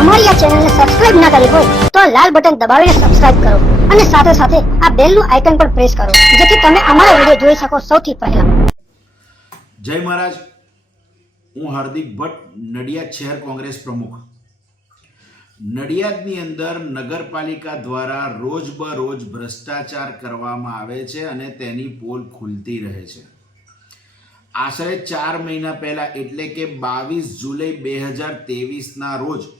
અમારી આ ચેનલને સબસ્ક્રાઇબ ના કરી હોય તો આ લાલ બટન દબાવીને સબસ્ક્રાઇબ કરો અને સાથે સાથે આ બેલનું આઇકન પણ પ્રેસ કરો, જેથી તમે અમારા વીડિયો જોઈ શકો સૌથી પહેલા. જય મહારાજ. હું હાર્દિક ભટ્ટ, નડિયાદ શહેર કોંગ્રેસ પ્રમુખ. નડિયાદની અંદર નગરપાલિકા દ્વારા રોજબરોજ ભ્રષ્ટાચાર કરવામાં આવે છે અને તેની પોલ ખુલતી રહે છે. આશરે ચાર મહિના પહેલા એટલે કે બાવીસ જુલાઈ બે હજાર તેવીસના રોજ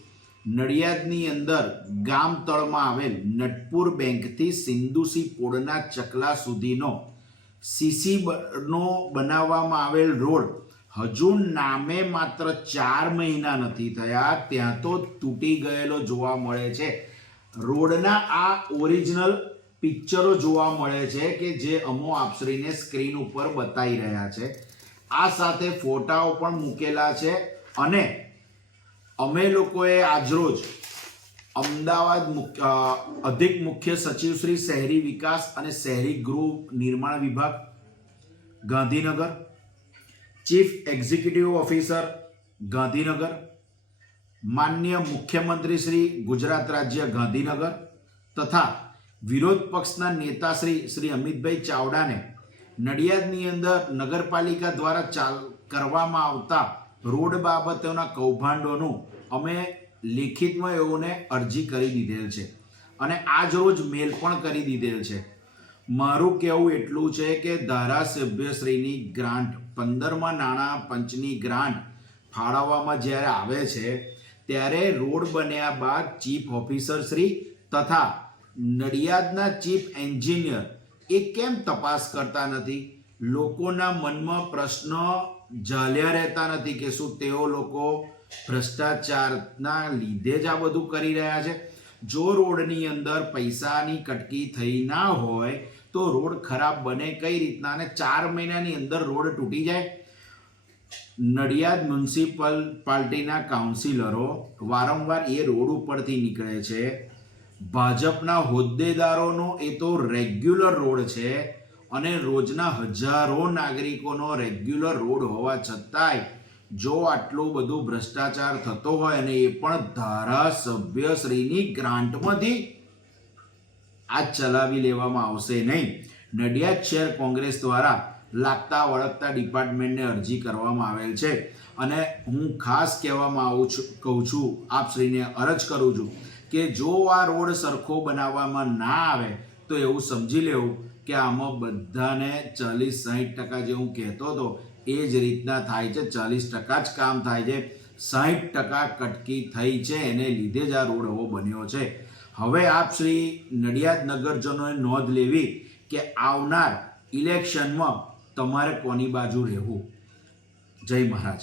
નડિયાદની અંદર ગામ તળમાં આવેલ નટપુર બેંકથી સિંધુસી પોળના ચકલા સુધીનો સીસી નો બનાવવામાં આવેલ રોડ હજુ નામે માત્ર ચાર મહિના નથી થયા, ત્યાં તો તૂટી ગયેલો જોવા મળે છે. રોડના આ ઓરિજિનલ પિક્ચરો જોવા મળે છે કે જે અમો આપશ્રીને સ્ક્રીન ઉપર બતાવી રહ્યા છે. આ સાથે ફોટાઓ પણ મૂકેલા છે અને અમે લોકોએ આજરોજ અમદાવાદ અધિક મુખ્ય સચિવ શ્રી શહેરી વિકાસ અને શહેરી ગૃહ નિર્માણ વિભાગ, Gandhinagar, chief executive officer, Gandhinagar, માન્ય મુખ્યમંત્રી શ્રી ગુજરાત રાજ્ય ગાંધીનગર તથા વિરોધ પક્ષના નેતા શ્રી શ્રી અમિતભાઈ ચાવડાને નડિયાદની અંદર નગરપાલિકા દ્વારા ચાલ, કરવામાં આવતા રોડ બાબતોના કૌભાંડોનું અમે લેખિતમાં એઓને અરજી કરી દીધેલ છે. અને આજ રોજ મેલ પણ કરી દીધેલ છે. મારું કહેવું એટલું છે કે ધારાસભ્યશ્રીની ગ્રાન્ટ, પંદરમાં નાણાં પંચની ગ્રાન્ટ ફાળવવામાં જ્યારે આવે છે, ત્યારે રોડ બન્યા બાદ ચીફ ઓફિસર શ્રી તથા નડિયાદના ચીફ એન્જિનિયર એ કેમ તપાસ કરતા નથી? લોકોના મનમાં પ્રશ્ન ઝાલ્યા રહેતા નથી કે શું તેઓ લોકો ભ્રષ્ટાચારના લીધે જ આ બધું કરી રહ્યા છે? જો રોડની અંદર પૈસાની કટકી થઈ ના હોય, તો રોડ ખરાબ બને કઈ રીતના અને ચાર મહિનાની અંદર રોડ તૂટી જાય? નડિયાદ મ્યુનિસિપલ પાર્ટીના કાઉન્સિલરો વારંવાર એ રોડ ઉપરથી નીકળે છે. ભાજપના હોદ્દેદારોનો એ તો રેગ્યુલર રોડ છે. અને રોજના હજારો નાગરિકોનો રેગ્યુલર રોડ હોવા છતાંય જો આટલું બધું ભ્રષ્ટાચાર થતો હોય અને એ પણ ધારાસભ્યશ્રીની ગ્રાન્ટમાંથી આ ચલાવી લેવામાં આવશે નહીં. નડિયાદ શહેર કોંગ્રેસ દ્વારા લાગતા વળગતા ડિપાર્ટમેન્ટને અરજી કરવામાં આવેલ છે અને હું ખાસ કહેવામાં આવું છું, કહું છું આપ શ્રીને અરજ કરું છું કે જો આ રોડ સરખો બનાવવામાં ના આવે તો એવું સમજી લેવું કે આમાં બધાને ચાલીસ સાહીઠ ટકા જે હું કહેતો હતો, એ જ રીતના થાય છે. ચાલીસ ટકા જ કામ થાય છે. સાહીઠ ટકા કટકી થઈ છે. એને લીધે જ આ રોડ એવો બન્યો છે. હવે આપ શ્રી નડિયાદ નગરજનોએ નોંધ લેવી કે આવનાર ઇલેક્શનમાં તમારે કોની બાજુ રહેવું? જય મહારાજ.